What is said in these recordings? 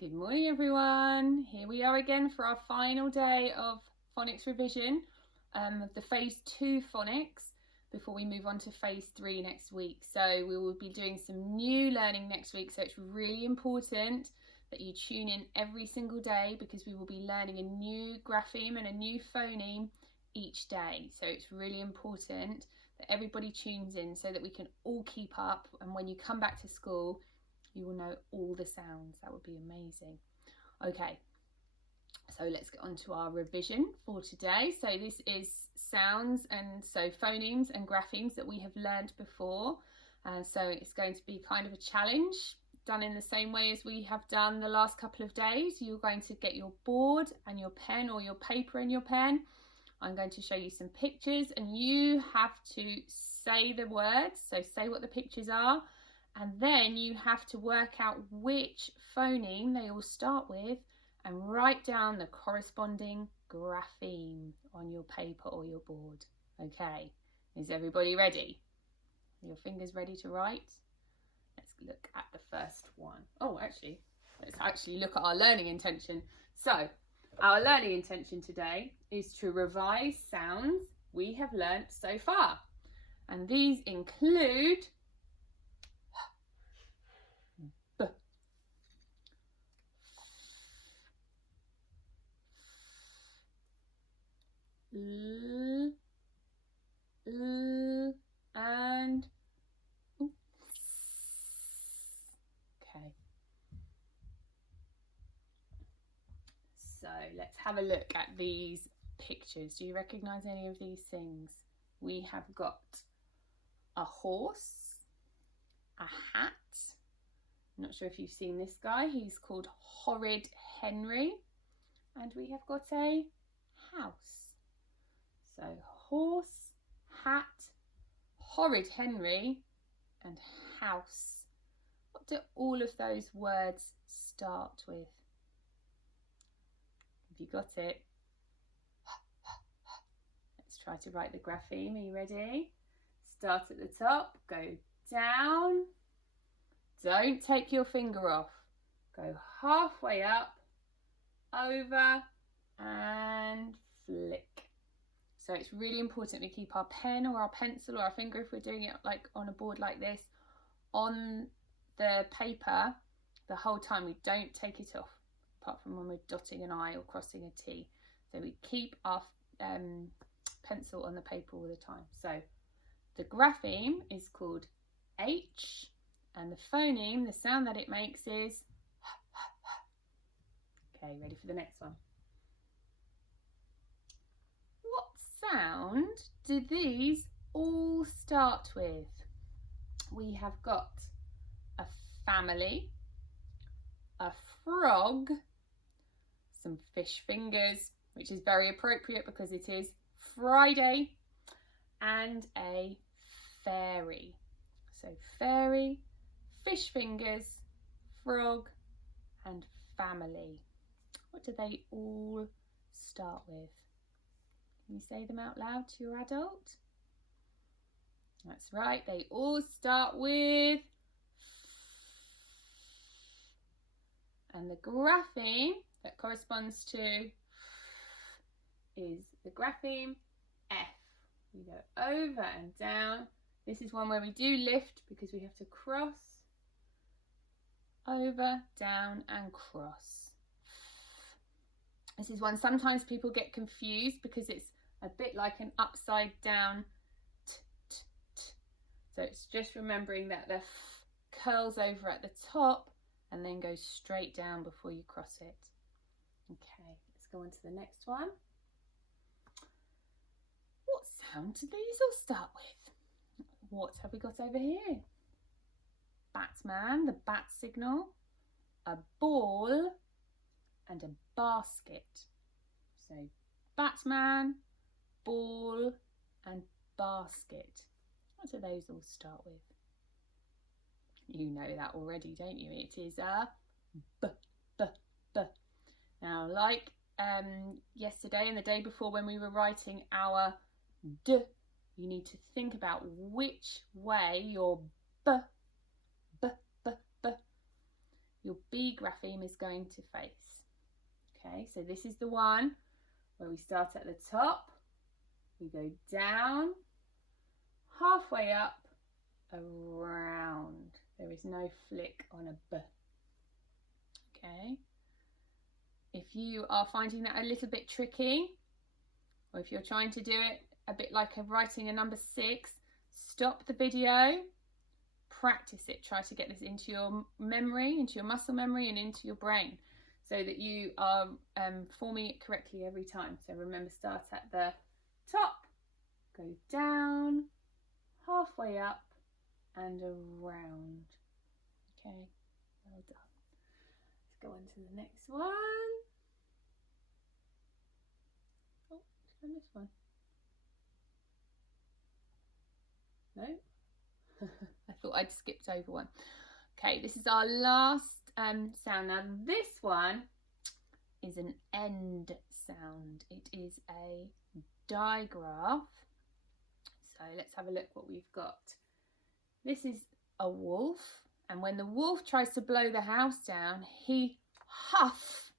Good morning everyone. Here we are again for our final day of phonics revision of the phase 2 phonics before we move on to phase 3 next week. So we will be doing some new learning next week, so it's really important that you tune in every single day because we will be learning a new grapheme and a new phoneme each day. So it's really important that everybody tunes in so that we can all keep up, and when you come back to school you will know all the sounds. That would be amazing. Okay, so let's get on to our revision for today. So this is sounds, and so phonemes and graphemes that we have learned before. So it's going to be kind of a challenge done in the same way as we have done the last couple of days. You're going to get your board and your pen, or your paper and your pen. I'm going to show you some pictures and you have to say the words, so say what the pictures are. And then you have to work out which phoneme they all start with and write down the corresponding grapheme on your paper or your board. Okay, is everybody ready? Are your fingers ready to write? Let's look at the first one. Oh, let's actually look at our learning intention. So, our learning intention today is to revise sounds we have learnt so far. And these include L, and okay. So let's have a look at these pictures. Do you recognize any of these things? We have got a horse, a hat. I'm not sure if you've seen this guy. He's called Horrid Henry. And we have got a house. So horse, hat, Horrid Henry, and house. What do all of those words start with? Have you got it? Let's try to write the grapheme. Are you ready? Start at the top, go down. Don't take your finger off. Go halfway up, over, and flick. So it's really important we keep our pen or our pencil or our finger, if we're doing it like on a board like this, on the paper the whole time. We don't take it off, apart from when we're dotting an I or crossing a T. So we keep our pencil on the paper all the time. So the grapheme is called H, and the phoneme, the sound that it makes is okay, ready for the next one. What sound do these all start with? We have got a family, a frog, some fish fingers, which is very appropriate because it is Friday, and a fairy. So fairy, fish fingers, frog, and family. What do they all start with? Can you say them out loud to your adult? That's right, they all start with F. And the grapheme that corresponds to is the grapheme F. We go over and down. This is one where we do lift because we have to cross, over, down, and cross. This is one sometimes people get confused because it's a bit like an upside down t, t, t. So it's just remembering that the F curls over at the top and then goes straight down before you cross it. Okay, let's go on to the next one. What sound do these all start with? What have we got over here? Batman, the bat signal, a ball, and a basket. So Batman, ball, and basket. What do those all start with? You know that already, don't you? It is a B, B, B. Now, like yesterday and the day before when we were writing our D, you need to think about which way your B, B, B, B, your B the grapheme is going to face. Okay, so this is the one where we start at the top, we go down, halfway up, around. There is no flick on a B. Okay. If you are finding that a little bit tricky, or if you're trying to do it a bit like writing a number 6, stop the video, practice it. Try to get this into your memory, into your muscle memory and into your brain, so that you are forming it correctly every time. So remember, start at the top, go down, halfway up and around. Okay, well done. Let's go on to the next one. Oh, let's go this one. No? I thought I'd skipped over one. Okay, this is our last sound. Now this one is an end sound. It is a digraph. So let's have a look what we've got. This is a wolf, and when the wolf tries to blow the house down, he huff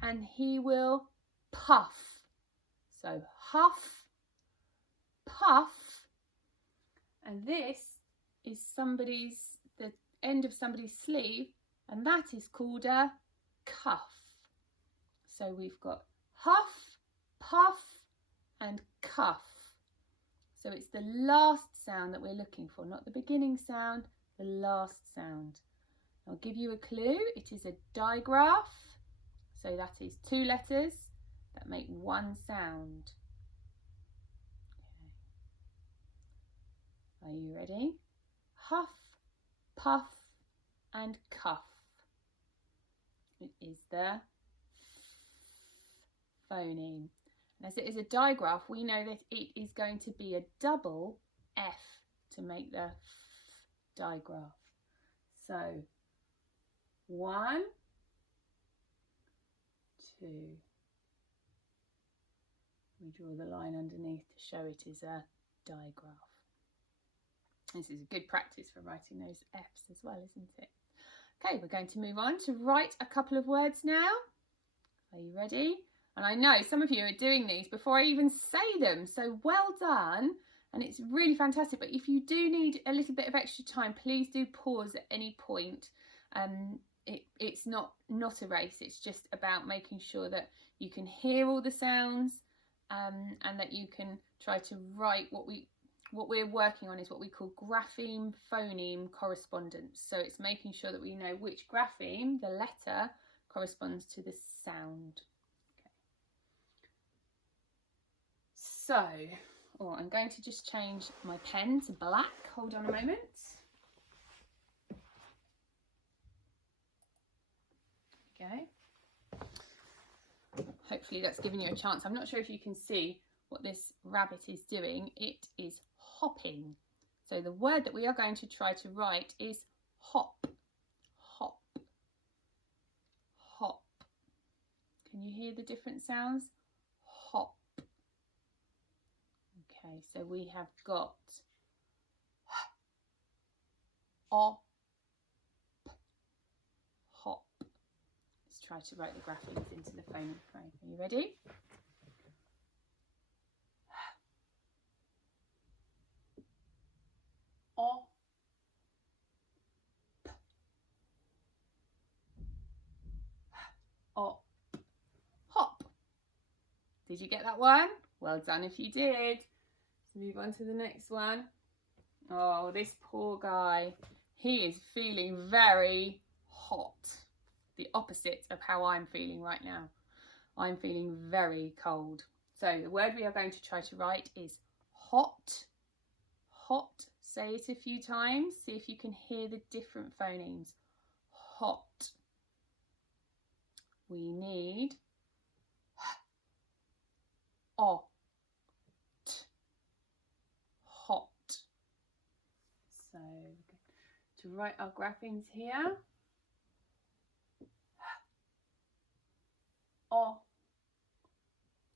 and he will puff. So huff, puff, and this is the end of somebody's sleeve, and that is called a cuff. So we've got huff, puff and cuff. So it's the last sound that we're looking for, not the beginning sound, the last sound. I'll give you a clue. It is a digraph. So that is 2 letters that make one sound. Okay. Are you ready? Huff, puff and cuff. It is the phoneme. And as it is a digraph, we know that it is going to be a double F to make the digraph. So 1, 2. We draw the line underneath to show it is a digraph. This is a good practice for writing those F's as well, isn't it? Okay, we're going to move on to write a couple of words now. Are you ready? And I know some of you are doing these before I even say them, so well done. And it's really fantastic. But if you do need a little bit of extra time, please do pause at any point. It's not a race. It's just about making sure that you can hear all the sounds and that you can try to write what we're working on is what we call grapheme phoneme correspondence. So it's making sure that we know which grapheme, the letter, corresponds to the sound. So, I'm going to just change my pen to black. Hold on a moment. Okay. Hopefully that's given you a chance. I'm not sure if you can see what this rabbit is doing. It is hopping. So the word that we are going to try to write is hop. Hop. Hop. Can you hear the different sounds? Hop. Okay, so we have got op, hop. Let's try to write the graphemes into the phoneme frame. Are you ready? Op, op, hop. Did you get that one? Well done if you did. Move on to the next one. Oh, this poor guy. He is feeling very hot. The opposite of how I'm feeling right now. I'm feeling very cold. So the word we are going to try to write is hot. Hot. Say it a few times. See if you can hear the different phonemes. Hot. We need o. So to write our graphemes here, o,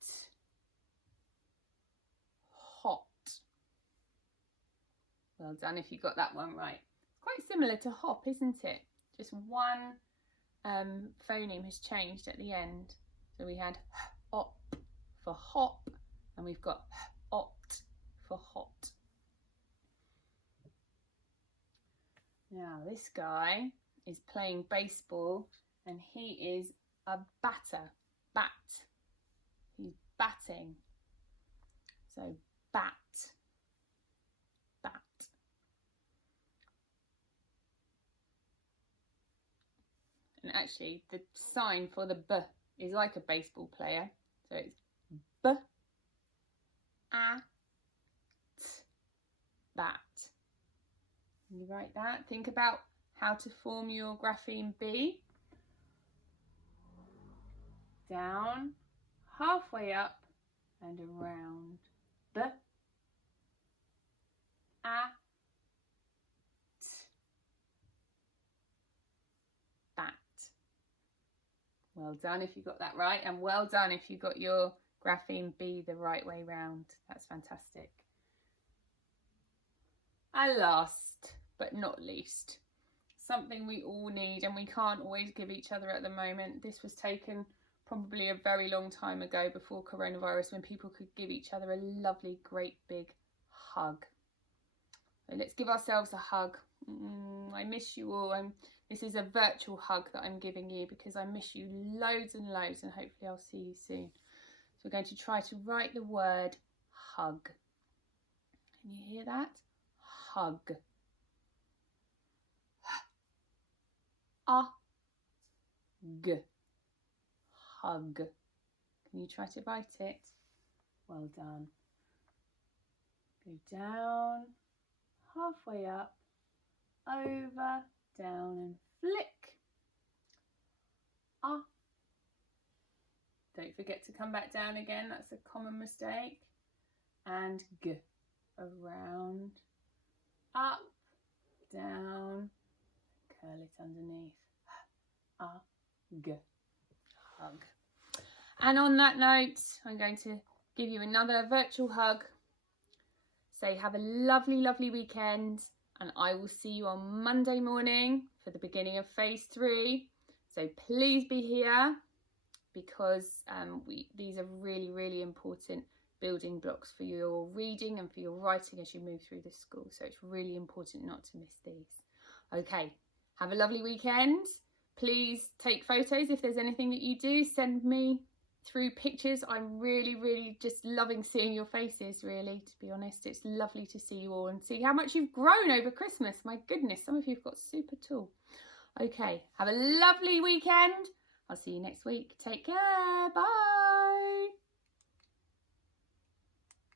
t, hot. Well done if you got that one right. It's quite similar to hop, isn't it? Just one phoneme has changed at the end. So we had op for hop, and we've got opt for hot. Now this guy is playing baseball, and he is a batter. Bat. He's batting. So bat. Bat. And actually the sign for the B is like a baseball player. So it's B, A, T, bat. Can you write that? Think about how to form your grapheme B. Down, halfway up and around. B, A, T, bat. Well done if you got that right, and well done if you got your grapheme B the right way round. That's fantastic. And last but not least, something we all need and we can't always give each other at the moment. This was taken probably a very long time ago, before coronavirus, when people could give each other a lovely, great big hug. So let's give ourselves a hug. I miss you all. This is a virtual hug that I'm giving you because I miss you loads and loads, and hopefully I'll see you soon. So we're going to try to write the word hug. Can you hear that? Hug. G. Hug. Can you try to write it? Well done. Go down, halfway up, over, down and flick. Don't forget to come back down again, that's a common mistake. And G. Around, up, down, curl it underneath. G. Hug. And on that note, I'm going to give you another virtual hug. Say have a lovely, lovely weekend, and I will see you on Monday morning for the beginning of phase 3. So please be here, because these are really, really important building blocks for your reading and for your writing as you move through the school. So it's really important not to miss these. Okay, have a lovely weekend. Please take photos. If there's anything that you do, send me through pictures. I'm really, really just loving seeing your faces, really, to be honest. It's lovely to see you all and see how much you've grown over Christmas. My goodness, some of you have got super tall. Okay, have a lovely weekend. I'll see you next week. Take care. Bye.